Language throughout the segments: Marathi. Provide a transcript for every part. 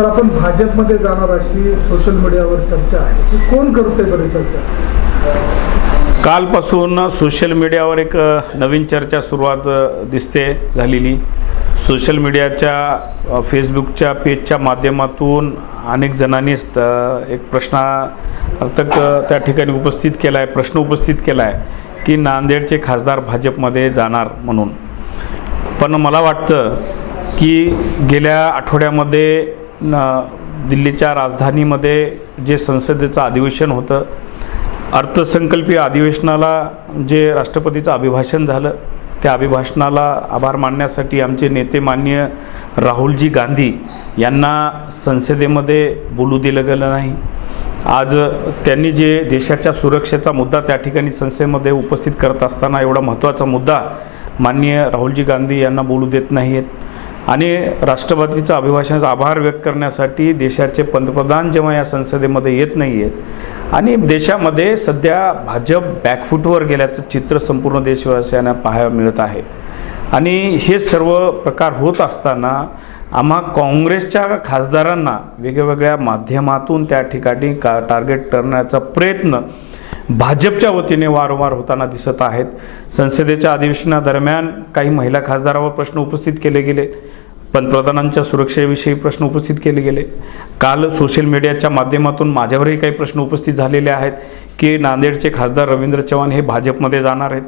तर आपण भाजपमध्ये जाणार अशी सोशल मीडियावर चर्चा आहे. की कोण करतोय बरं चर्चा? कालपासून सोशल मीडियावर एक नवीन चर्चा सुरुवात दिसते झालेली. सोशल मीडियाच्या फेसबुकच्या पेजच्या माध्यमातून अनेक जणांनी एक प्रश्नार्थक त्या ठिकाणी उपस्थित केला आहे प्रश्न उपस्थित केला आहे की नांदेडचे खासदार भाजपमध्ये जाणार म्हणून. पण मला वाटतं की गेल्या आठवड्यामध्ये दिल्लीच्या राजधानीमध्ये जे संसदेचं अधिवेशन होतं अर्थसंकल्पीय अधिवेशनाला जे राष्ट्रपतीचं अभिभाषण झालं त्या अभिभाषणाला आभार मानण्यासाठी आमचे नेते मान्य राहुलजी गांधी यांना संसदेमध्ये बोलू दिलं गेलं नाही. आज त्यांनी जे देशाच्या सुरक्षेचा मुद्दा त्या ठिकाणी संसदेमध्ये उपस्थित करत असताना एवढा महत्त्वाचा मुद्दा माननीय राहुलजी गांधी यांना बोलू देत नाही आहेत आणि राष्ट्रपतीचं अभिभाषणाचा आभार व्यक्त करण्यासाठी देशाचे पंतप्रधान जेव्हा या संसदेमध्ये येत नाही आहेत आणि देशामध्ये सध्या भाजप बॅकफूटवर गेल्याचं चित्र संपूर्ण देशवासियांना पाहायला मिळत आहे. आणि हे सर्व प्रकार होत असताना आम्हा काँग्रेसच्या खासदारांना वेगवेगळ्या माध्यमातून त्या ठिकाणी का टार्गेट करण्याचा प्रयत्न भाजपच्या वतीने वारंवार होताना दिसत आहेत. संसदेच्या अधिवेशनादरम्यान काही महिला खासदारावर प्रश्न उपस्थित केले गेले. पंतप्रधानांच्या सुरक्षेविषयी प्रश्न उपस्थित केले गेले. काल सोशल मीडियाच्या माध्यमातून माझ्यावरही काही प्रश्न उपस्थित झालेले आहेत की नांदेडचे खासदार रवींद्र चव्हाण हे भाजपमध्ये जाणार आहेत.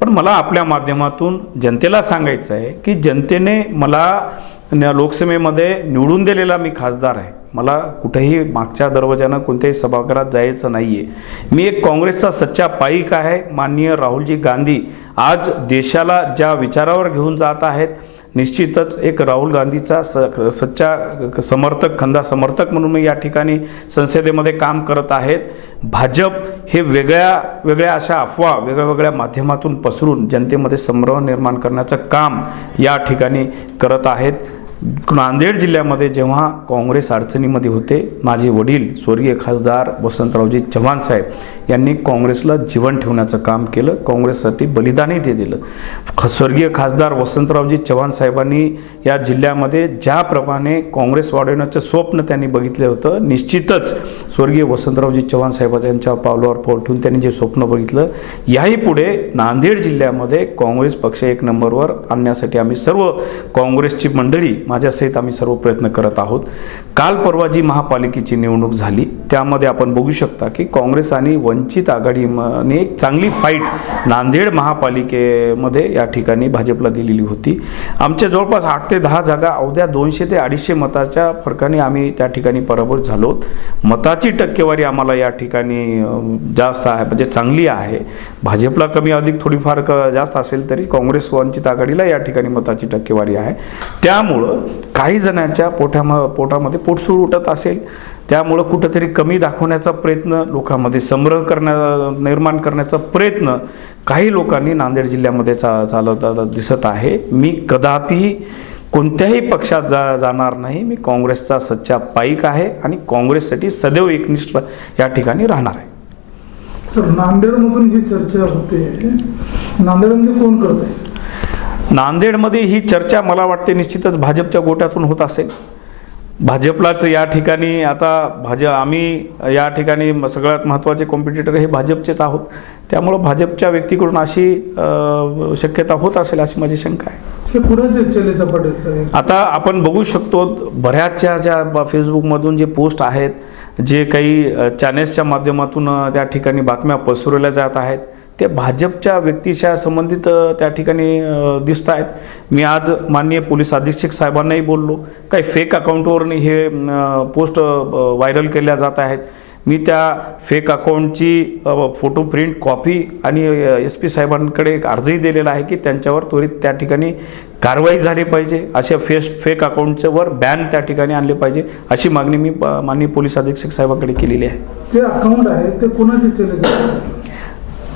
पण मला आपल्या माध्यमातून जनतेला सांगायचं आहे की जनतेने मला लोकसभेमध्ये निवडून दिलेला मी खासदार आहे. मला कुठेही मागच्या दरवाजानं कोणत्याही सभागृहात जायचं नाही आहे मी एक काँग्रेसचा सच्चा पाईक आहे. माननीय राहुलजी गांधी आज देशाला ज्या विचारावर घेऊन जात आहेत निश्चितच एक राहुल गांधीचा स सच्चा समर्थक खंदा समर्थक म्हणून मी या ठिकाणी संसदेमध्ये काम करत आहेत. भाजप हे वेगळ्या वेगळ्या अशा अफवा वेगळ्या वेगळ्या माध्यमातून पसरून जनतेमध्ये संभ्रम निर्माण करण्याचं काम या ठिकाणी करत आहेत. नांदेड जिल्ह्यामध्ये जेव्हा काँग्रेस अडचणीमध्ये होते माझे वडील स्वर्गीय खासदार वसंतरावजी चव्हाण साहेब यांनी काँग्रेसला जीवन ठेवण्याचं काम केलं काँग्रेससाठी बलिदानही ते दिलं. ख- स्वर्गीय खासदार वसंतरावजी चव्हाण साहेबांनी या जिल्ह्यामध्ये ज्याप्रमाणे काँग्रेस वाढवण्याचं स्वप्न त्यांनी बघितलं होतं निश्चितच स्वर्गीय वसंतरावजी चव्हाण साहेबांच्या पावलावर पाऊल ठेवून त्यांनी जे स्वप्न बघितलं याही पुढे नांदेड जिल्ह्यामध्ये काँग्रेस पक्ष एक नंबरवर आणण्यासाठी आम्ही सर्व काँग्रेसची मंडळी माझ्यासहित आम्ही सर्व प्रयत्न करत आहोत. काल परवा जी महापालिकेची निवडणूक झाली त्यामध्ये आपण बघू शकता की काँग्रेस आणि वंचित आघाडीने एक चांगली फाईट नांदेड महापालिकेमध्ये या ठिकाणी भाजपला दिलेली होती. आमच्या जवळपास आठ ते दहा जागा अवघ्या दोनशे ते अडीचशे मताच्या फरकाने आम्ही त्या ठिकाणी पराभूत झालो मताची टक्केवारी आम्हाला या ठिकाणी जास्त आहे म्हणजे चांगली आहे. भाजपला कमी अधिक थोडीफार क जास्त असेल तरी काँग्रेस वंचित आघाडीला या ठिकाणी मताची टक्केवारी आहे. त्यामुळं काही जणांच्या पोटाम पोटामध्ये पोटसूळ उठत असेल. त्यामुळं कुठंतरी कमी दाखवण्याचा प्रयत्न लोकांमध्ये संग्रह करण्या निर्माण करण्याचा प्रयत्न काही लोकांनी नांदेड जिल्ह्यामध्ये चा चालवता दिसत आहे. मी कदापि कोणत्याही पक्षात जा जाणार नाही. मी काँग्रेसचा सच्चा पाईक आहे आणि काँग्रेससाठी सदैव एकनिष्ठ या ठिकाणी राहणार आहे. सर नांदेडमधून ही चर्चा होते. नांदेडमध्ये कोण करत आहे नांदेडमध्ये ही चर्चा मला वाटते निश्चितच भाजपच्या गोट्यातून होत असेल. भाजपलाच या ठिकाणी आता भाज आम्ही या ठिकाणी सगळ्यात महत्त्वाचे कॉम्पिटिटर हे भाजपचेच आहोत. त्यामुळं भाजपच्या व्यक्तीकडून अशी शक्यता होत असेल अशी माझी शंका आहे. आता आपण बघू शकतो बऱ्याचशा ज्या फेसबुकमधून जे पोस्ट आहेत जे काही चॅनेल्सच्या माध्यमातून त्या ठिकाणी बातम्या पसरवल्या जात आहेत. ते भाजपच्या व्यक्तीशा संबंधित त्या ठिकाणी दिसत आहेत मी आज माननीय पोलीस अधीक्षक साहेबांनाही बोललो. काही फेक अकाउंटवरून हे पोस्ट व्हायरल केल्या जात आहेत. मी त्या फेक अकाउंटची फोटो प्रिंट कॉपी आणि एस पी साहेबांकडे एक अर्जही दिलेला आहे की त्यांच्यावर त्वरित त्या ठिकाणी कारवाई झाली पाहिजे. अशा फेस फेक अकाउंटच्यावर बॅन त्या ठिकाणी आणले पाहिजे अशी मागणी मी माननीय पोलीस अधीक्षक साहेबांकडे केलेली आहे. जे अकाउंट आहे ते कोणाचे चले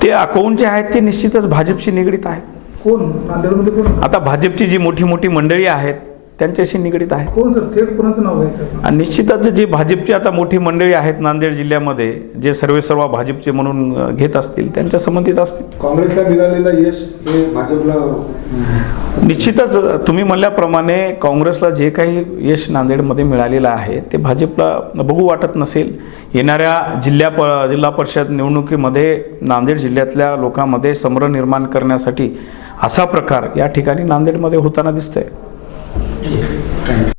ते अकाउंट जे आहेत ते निश्चितच भाजपशी निगडीत आहेत. कोण? नांदेडमध्ये कोण? आता भाजपची जी मोठी मोठी मंडळी आहेत त्यांच्याशी निगडीत आहे. कोण सर? थेट कोणाचं नाव घ्यायचं आणि निश्चितच जी भाजपची आता मोठी मंडळी आहेत नांदेड जिल्ह्यामध्ये जे सर्वे सर्व भाजपचे म्हणून घेत असतील त्यांच्या संबंधित असतील. काँग्रेसला मिळालेलं यश हे भाजपला निश्चितच तुम्ही म्हणल्याप्रमाणे काँग्रेसला जे काही यश नांदेडमध्ये मिळालेलं आहे ते भाजपला बघू वाटत नसेल. येणाऱ्या जिल्हा प जिल्हा परिषद निवडणुकीमध्ये नांदेड जिल्ह्यातल्या लोकांमध्ये समर निर्माण करण्यासाठी असा प्रकार या ठिकाणी नांदेडमध्ये होताना दिसतंय. Thank you.